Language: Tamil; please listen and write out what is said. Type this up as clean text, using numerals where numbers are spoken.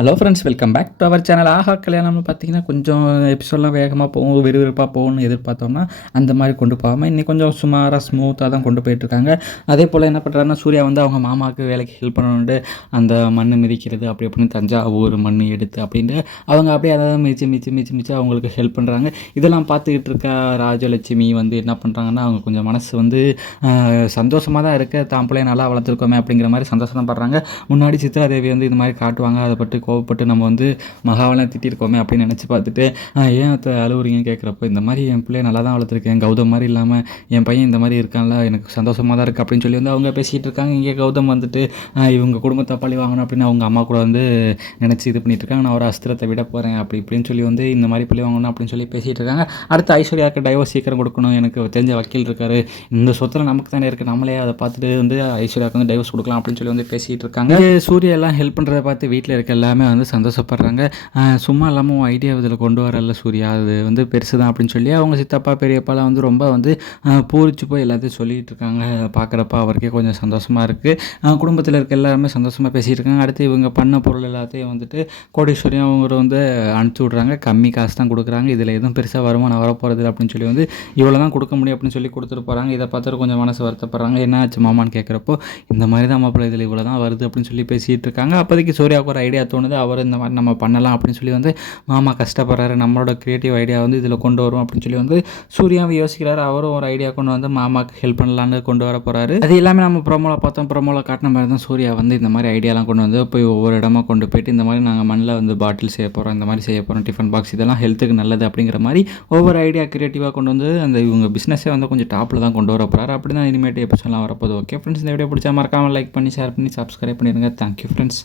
Hello friends, welcome back to our channel. ஆஹா கல்யாணம்னு பார்த்தீங்கன்னா, கொஞ்சம் எபிசோட்லாம் வேகமாக போகும், விறுவிறுப்பாக போகும்னு எதிர்பார்த்தோம்னா, அந்த மாதிரி கொண்டு போகாமல் இன்னைக்கு கொஞ்சம் சுமாராக ஸ்மூத்தாக தான் கொண்டு போயிட்டுருக்காங்க. அதே போல் என்ன பண்ணுறாருன்னா, சூர்யா வந்து அவங்க மாமாவுக்கு வேலைக்கு ஹெல்ப் பண்ணணுன்ட்டு அந்த மண் மிதிக்கிறது அப்படி இப்படின்னு தஞ்சாவூர் மண் எடுத்து அப்படின்ட்டு அவங்க அப்படியே அதாவது மிதிச்சு அவங்களுக்கு ஹெல்ப் பண்ணுறாங்க. இதெல்லாம் பார்த்துக்கிட்டு இருக்க ராஜலட்சுமி வந்து என்ன பண்ணுறாங்கன்னா, அவங்க கொஞ்சம் மனசு வந்து சந்தோஷமாக தான் இருக்குது, தான் பிள்ளைய நல்லா வளர்த்துருக்கோமே அப்படிங்கிற மாதிரி சந்தோஷம் தான் படுறாங்க. முன்னாடி சித்ராதேவி வந்து இது மாதிரி காட்டுவாங்க, அதை பற்றி கோவப்பட்டு நம்ம வந்து மகாவெல்லாம் திட்டிருக்கோமே அப்படின்னு நினச்சி பார்த்துட்டு ஏன் அழுவுறீங்கன்னு கேட்குறப்போ, இந்த மாதிரி என் பிள்ளைய நல்லா தான் வளர்த்துருக்கேன், கௌதம் மாதிரி இல்லாமல் என் பையன் இந்த மாதிரி இருக்கான்ல, எனக்கு சந்தோஷமாக தான் இருக்குது அப்படின்னு சொல்லி வந்து அவங்க பேசிகிட்டு இருக்காங்க. இங்கே கௌதம் வந்துட்டு இவங்க குடும்பத்தை பழி வாங்கணும் அப்படின்னு அவங்க அம்மா கூட வந்து நினச்சி இது பண்ணிட்டு இருக்காங்க. நான் ஒரு அஸ்திரத்தை விட போகிறேன் அப்படி இப்படின்னு சொல்லி வந்து இந்த மாதிரி பழி வாங்கணும் அப்படின்னு சொல்லி பேசிகிட்டு இருக்காங்க. அடுத்து ஐஸ்வர்யாவுக்கு டைவர்ஸ் சீக்கிரம் கொடுக்கணும், எனக்கு தெரிஞ்ச வக்கீல் இருக்காரு, இந்த சொத்தில் நமக்கு தானே இருக்குது, நம்மளே அதை பார்த்துட்டு வந்து ஐஸ்வர்யாவுக்கு வந்து டைவர்ஸ் கொடுக்கலாம் அப்படின்னு சொல்லி வந்து பேசிகிட்டு இருக்காங்க. சூர்யா எல்லாம் ஹெல்ப் பண்ணுறதை பார்த்து வீட்டில் இருக்க எல்லாமே வந்து சந்தோஷப்படுறாங்க. சும்மா இல்லாமல் உன் ஐடியா இதில் கொண்டு வரல சூர்யா, அது வந்து பெருசு தான் அப்படின்னு சொல்லி அவங்க சித்தப்பா பெரியப்பாலாம் வந்து ரொம்ப வந்து பூரிச்சு போய் எல்லாத்தையும் சொல்லிகிட்டு இருக்காங்க. பார்க்குறப்ப அவருக்கே கொஞ்சம் சந்தோஷமாக இருக்குது. குடும்பத்தில் இருக்க எல்லாருமே சந்தோஷமாக பேசிகிட்டு இருக்காங்க. அடுத்து இவங்க பண்ண பொருள் எல்லாத்தையும் வந்துட்டு கோடீஸ்வரியும் அவங்க வந்து அனுப்பிச்சி விட்றாங்க. கம்மி காசு தான் கொடுக்குறாங்க, இதில் எதுவும் பெருசாக வருமானம் வரப்போகிறது அப்படின்னு சொல்லி வந்து இவ்வளோ தான் கொடுக்க முடியும் அப்படின்னு சொல்லி கொடுத்துட்டு போகிறாங்க. இதை பார்த்துட்டு கொஞ்சம் மனசு வருத்தப்படுறாங்க. என்ன ஆச்சு மாமான்னு கேட்குறப்போ, இந்த மாதிரி தான் மாப்பிள்ளை, இதில் இவ்வளோ தான் வருது அப்படின்னு சொல்லி பேசிகிட்டு இருக்காங்க. அப்போதைக்கு சூர்யாவுக்கு ஒரு ஐடியா தோணுது, அவர் இந்த மாதிரி நம்ம பண்ணலாம் அப்படின்னு சொல்லி வந்து மாமா கஷ்டப்படுறாரு, நம்மளோட க்ரியேட்டிவ் ஐடியா வந்து இதில் கொண்டு வரும் அப்படின்னு சொல்லி வந்து சூர்யாவை யோசிக்கிறாரு. அவரும் ஒரு ஐடியா கொண்டு வந்து மாமாவுக்கு ஹெல்ப் பண்ணலான்னு கொண்டு வர போகிறாரு. அது எல்லாமே நம்ம ப்ரோமோவில் பார்த்தோம். ப்ரோமோவில் காட்டின மாதிரி தான் சூர்யா வந்து இந்த மாதிரி ஐடியாலாம் கொண்டு வந்து போய் ஒவ்வொரு இடமா கொண்டு போயிட்டு இந்த மாதிரி நாங்கள் மண்ணில் வந்து பாட்டில் செய்ய போகிறோம், இந்த மாதிரி செய்ய போகிறோம், டிஃபன் பாக்ஸ், இதெல்லாம் ஹெல்த்துக்கு நல்லது அப்படிங்கிற மாதிரி ஒவ்வொரு ஐடியா க்ரியேட்டிவாக கொண்டு வந்து அந்த இவங்க பிஸ்னஸே வந்து கொஞ்சம் டாப்பில் தான் கொண்டு வர போகிறாரு. அப்படி தான் இனிமேட்டு எபிசோட்லாம் வரப்போகுது. ஓகே ஃப்ரெண்ட்ஸ், இந்த வீடியோ பிடிச்சா மறக்காமல் லைக் பண்ணி ஷேர் பண்ணி சப்ஸ்கிரைப் பண்ணிடுங்க. Thank you friends.